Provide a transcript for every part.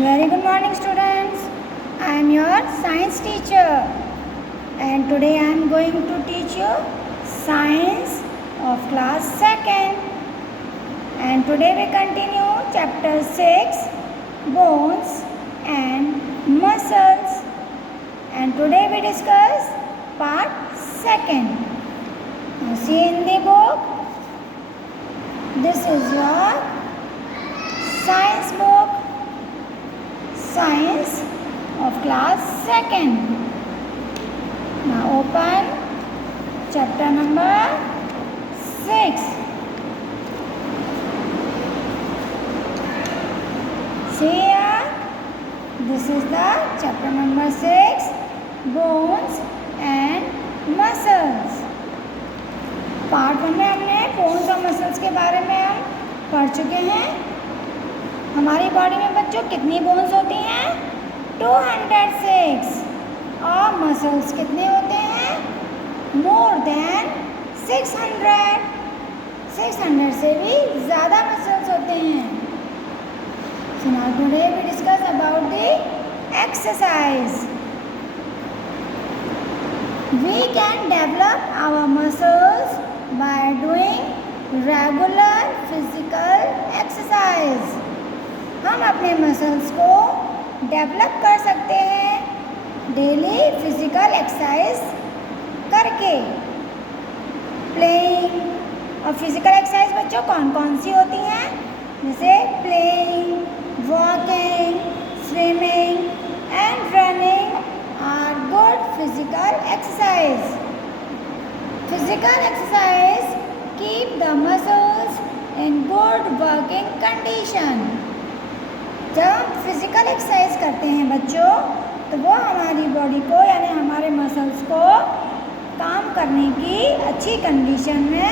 Very good morning, students. I am your science teacher, and today I am going to teach you science of class 2nd. And today we continue chapter 6, bones and muscles. And today we discuss part 2nd. Now see in the book. This is your science book. Science of class 2nd. Now open chapter number 6. See here, this is the chapter number 6, bones and muscles. Part 1 में हमने bones और muscles के बारे में हम पढ़ चुके हैं। हमारी बॉडी में बच्चों कितनी बोन्स होती हैं? 206। और मसल्स कितने होते हैं? More than 600। 600 से भी ज़्यादा मसल्स होते हैं। So now today we discuss about the exercise. We can develop our muscles by doing regular physical exercise. हम अपने मसल्स को डेवलप कर सकते हैं डेली फिजिकल एक्सरसाइज करके। प्लेइंग और फिजिकल एक्सरसाइज बच्चों कौन कौन सी होती हैं? जैसे playing, walking, swimming and running are good physical exercise. Physical exercise keep the muscles in good working condition. जब हम फिजिकल एक्सरसाइज करते हैं बच्चों, तो वो हमारी बॉडी को यानी हमारे मसल्स को काम करने की अच्छी कंडीशन में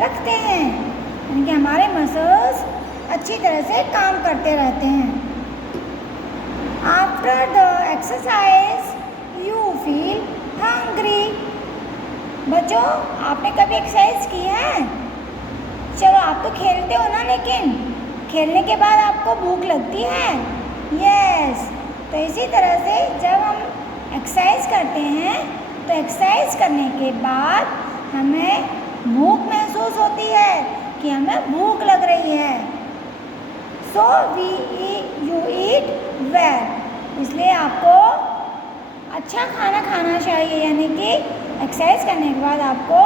रखते हैं, यानी कि हमारे मसल्स अच्छी तरह से काम करते रहते हैं। After the exercise you feel hungry. बच्चों, आपने कभी एक्सरसाइज की है? चलो, आप तो खेलते हो ना, लेकिन खेलने के बाद आपको भूख लगती है। यस, तो इसी तरह से जब हम एक्सरसाइज करते हैं तो एक्सरसाइज करने के बाद हमें भूख महसूस होती है कि हमें भूख लग रही है। So you eat well. इसलिए आपको अच्छा खाना खाना चाहिए, यानी कि एक्सरसाइज करने के बाद आपको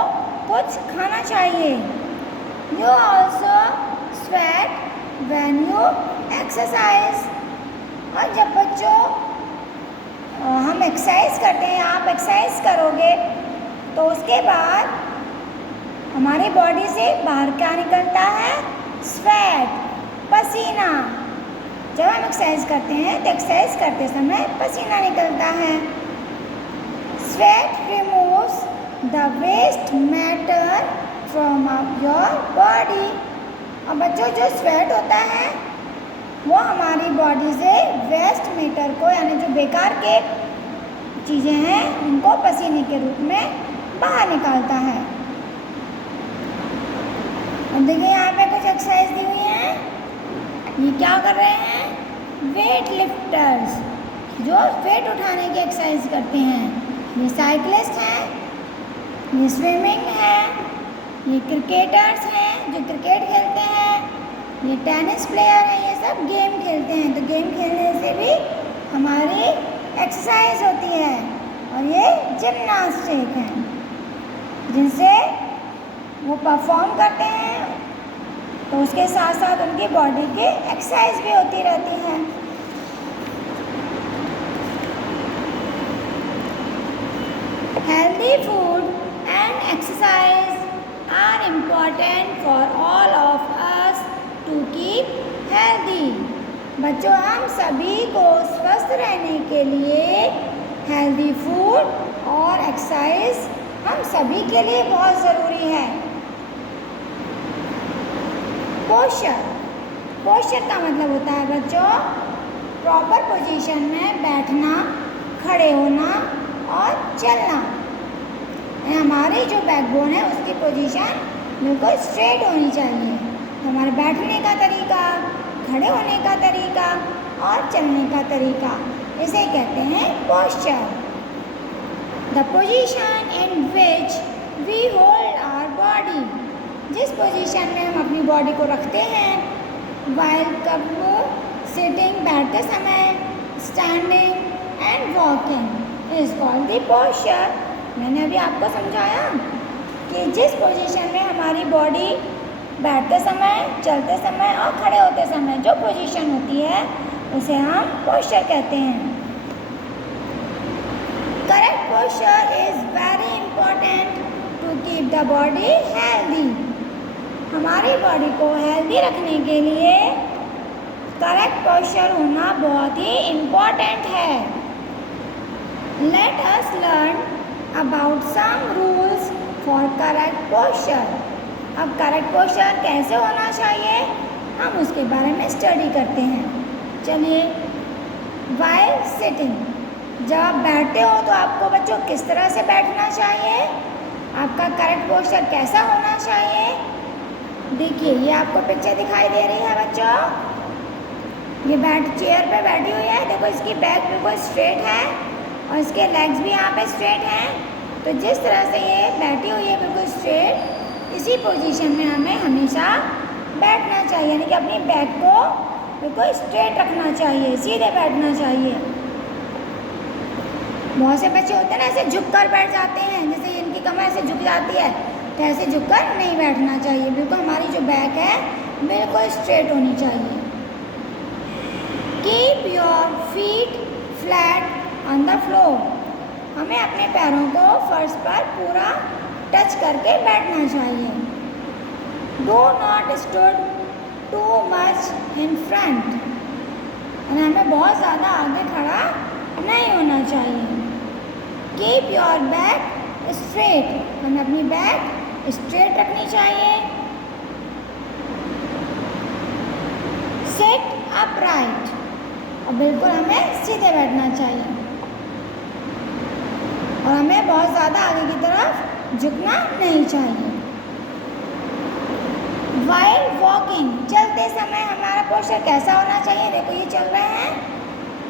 कुछ खाना चाहिए। You also sweat when you exercise। और जब बच्चों हम एक्सरसाइज करते हैं, आप एक्सरसाइज करोगे तो उसके बाद हमारी बॉडी से बाहर क्या निकलता है? स्वेट, पसीना। जब हम एक्सरसाइज करते हैं तो एक्सरसाइज करते समय पसीना निकलता है। Sweat removes the waste matter from your body. और बच्चों, जो स्वेट होता है वो हमारी बॉडी से वेस्ट मैटर को, यानी जो बेकार के चीज़ें हैं, उनको पसीने के रूप में बाहर निकालता है। और देखिए यहाँ पे कुछ एक्सरसाइज दी हुई है। ये क्या कर रहे हैं? वेट लिफ्टर्स, जो वेट उठाने की एक्सरसाइज करते हैं। ये साइकिलिस्ट हैं, ये स्विमिंग है, ये क्रिकेटर्स हैं जो क्रिकेट खेलते हैं, ये टेनिस प्लेयर हैं, ये सब गेम खेलते हैं। तो गेम खेलने से भी हमारी एक्सरसाइज होती है। और ये जिम्नास्टिक हैं, जिनसे वो परफॉर्म करते हैं, तो उसके साथ साथ उनकी बॉडी की एक्सरसाइज भी होती रहती है। Healthy food and exercise are important for all of us to keep healthy। बच्चों, हम सभी को स्वस्थ रहने के लिए हेल्दी फूड और एक्सरसाइज हम सभी के लिए बहुत ज़रूरी है। पोस्चर। पोस्चर का मतलब होता है बच्चों प्रॉपर पोजीशन में बैठना, खड़े होना और चलना। हमारी जो बैकबोन है उसकी पोजीशन बिल्कुल स्ट्रेट होनी चाहिए। हमारे बैठने का तरीका, खड़े होने का तरीका और चलने का तरीका, इसे कहते हैं posture. The position in which we hold our body, जिस पोजीशन में हम अपनी बॉडी को रखते हैं, वाइल कबू सिटिंग बैठते समय, standing and walking is called the posture. मैंने अभी आपको समझाया कि जिस पोजीशन में हमारी बॉडी बैठते समय, चलते समय और खड़े होते समय जो पोजीशन होती है उसे हम पोस्चर कहते हैं। Correct posture is very important to keep the body healthy. हमारी बॉडी को हेल्दी रखने के लिए करेक्ट पोस्चर होना बहुत ही इम्पॉर्टेंट है। Let us learn about some rules for correct posture. अब करेक्ट पोस्चर कैसे होना चाहिए हम उसके बारे में स्टडी करते हैं। चलिए, वाइल सिटिंग, जब आप बैठते हो तो आपको बच्चों किस तरह से बैठना चाहिए, आपका करेक्ट पोस्चर कैसा होना चाहिए। देखिए, ये आपको पिक्चर दिखाई दे रही है बच्चों, ये चेयर पे बैठी हुई है। देखो, इसकी बैक बिल्कुल स्ट्रेट है और इसके लेग्स भी यहाँ पे स्ट्रेट हैं। तो जिस तरह से ये बैठी हुई है बिल्कुल स्ट्रेट, इसी पोजीशन में हमें हमेशा बैठना चाहिए, यानी कि अपनी बैक को बिल्कुल स्ट्रेट रखना चाहिए, सीधे बैठना चाहिए। बहुत से बच्चे होते हैं ना, ऐसे झुककर बैठ जाते हैं, जैसे इनकी कमर ऐसे झुक जाती है, तो ऐसे झुककर नहीं बैठना चाहिए। बिल्कुल हमारी जो बैक है बिल्कुल स्ट्रेट होनी चाहिए। Keep your feet flat on the floor, हमें अपने पैरों को फर्श पर पूरा टच करके बैठना चाहिए। Do not stood too much in front, हमें बहुत ज़्यादा आगे खड़ा नहीं होना चाहिए। कीप योर बैक स्ट्रेट, हमें अपनी बैक स्ट्रेट रखनी चाहिए। सिट अपराइट, और बिल्कुल हमें सीधे बैठना चाहिए और हमें बहुत ज़्यादा आगे की तरफ झुकना नहीं चाहिए। वाइल वॉकिंग, चलते समय हमारा पोस्चर कैसा होना चाहिए। देखो, ये चल रहे हैं,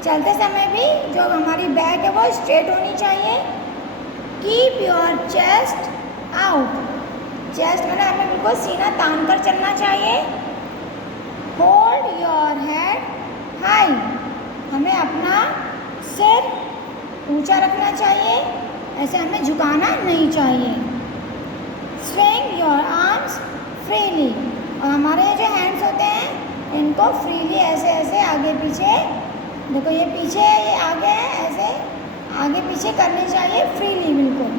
चलते समय भी जो हमारी बैक है वो स्ट्रेट होनी चाहिए। Keep your chest out, chest मतलब हमें बिल्कुल सीना तान कर चलना चाहिए। होल्ड योर हेड हाई, हमें अपना सिर ऊंचा रखना चाहिए, ऐसे हमें झुकाना नहीं चाहिए। स्विंग योर आर्म्स फ्रीली, और हमारे जो हैंड्स होते हैं इनको फ्रीली ऐसे ऐसे आगे पीछे, देखो ये पीछे है ये आगे है, ऐसे आगे पीछे करनी चाहिए फ्रीली बिल्कुल।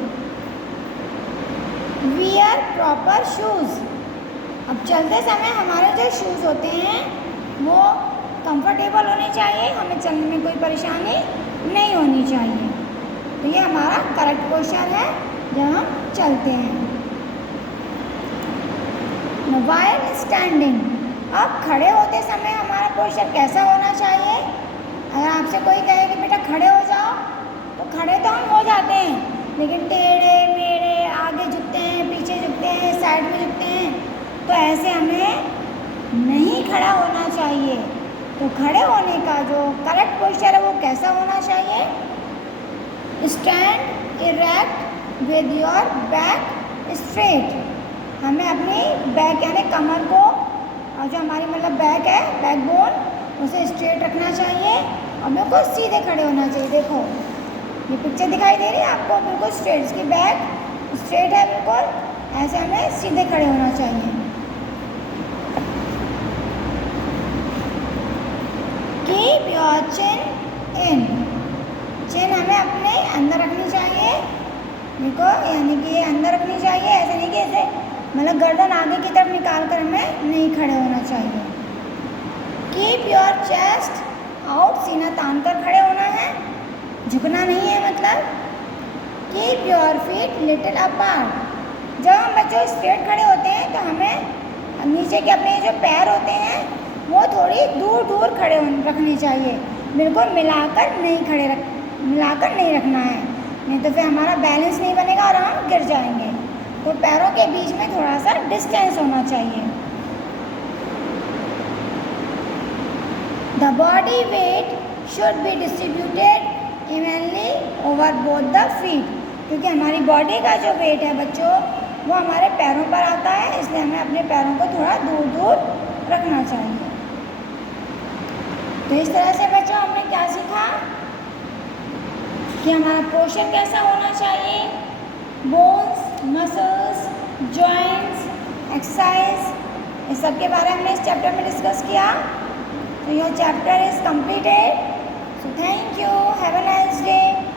वियर प्रॉपर शूज़, अब चलते समय हमारे जो शूज़ होते हैं वो कंफर्टेबल होने चाहिए, हमें चलने में कोई परेशानी नहीं होनी चाहिए। तो ये हमारा करेक्ट पोस्चर है जब हम चलते हैं। वाइल स्टैंडिंग, अब खड़े होते समय हमारा पोस्चर कैसा होना चाहिए। अगर आपसे कोई कहे कि बेटा खड़े हो जाओ, तो खड़े तो हम हो जाते हैं, लेकिन टेढ़े मेढ़े आगे झुकते हैं, पीछे झुकते हैं, साइड में झुकते हैं, तो ऐसे हमें नहीं खड़ा होना चाहिए। तो खड़े होने का जो करेक्ट पोस्चर है वो कैसा होना चाहिए। Stand erect with your back straight, हमें अपनी बैक यानी कमर को और जो हमारी मतलब बैक है, बैक बोन, उसे स्ट्रेट रखना चाहिए और बिल्कुल सीधे खड़े होना चाहिए। देखो, ये पिक्चर दिखाई दे रही है आपको, बिल्कुल स्ट्रेट, इसकी बैक स्ट्रेट है बिल्कुल, ऐसे हमें सीधे खड़े होना चाहिए। कीप योर चिन इन, चिन हमें अपने अंदर रखनी चाहिए, देखो यानी कि ये अंदर रखनी चाहिए, ऐसे नहीं कि ऐसे मतलब गर्दन आगे की तरफ निकाल कर हमें नहीं खड़े होना चाहिए। कीप योर चेस्ट आउट, सीना तान कर खड़े होना है, झुकना नहीं है मतलब। Keep your feet little apart, जब हम बच्चों स्ट्रेट खड़े होते हैं तो हमें नीचे के अपने जो पैर होते हैं वो थोड़ी दूर दूर खड़े रखने चाहिए, बिल्कुल मिलाकर नहीं रखना है, नहीं तो फिर हमारा बैलेंस नहीं बनेगा और हम गिर जाएंगे। तो पैरों के बीच में थोड़ा सा डिस्टेंस होना चाहिए। The body weight should be distributed evenly over both the feet. क्योंकि हमारी बॉडी का जो वेट है बच्चों वो हमारे पैरों पर आता है, इसलिए हमें अपने पैरों को थोड़ा दूर दूर रखना चाहिए। तो इस तरह से बच्चों हमने क्या सीखा कि हमारा पोस्चर कैसा होना चाहिए, बोन्स, मसल्स, जॉइंट्स, एक्सरसाइज, इस सब के बारे में हमने इस चैप्टर में डिस्कस किया। तो your chapter is completed. So thank you. Have a nice day.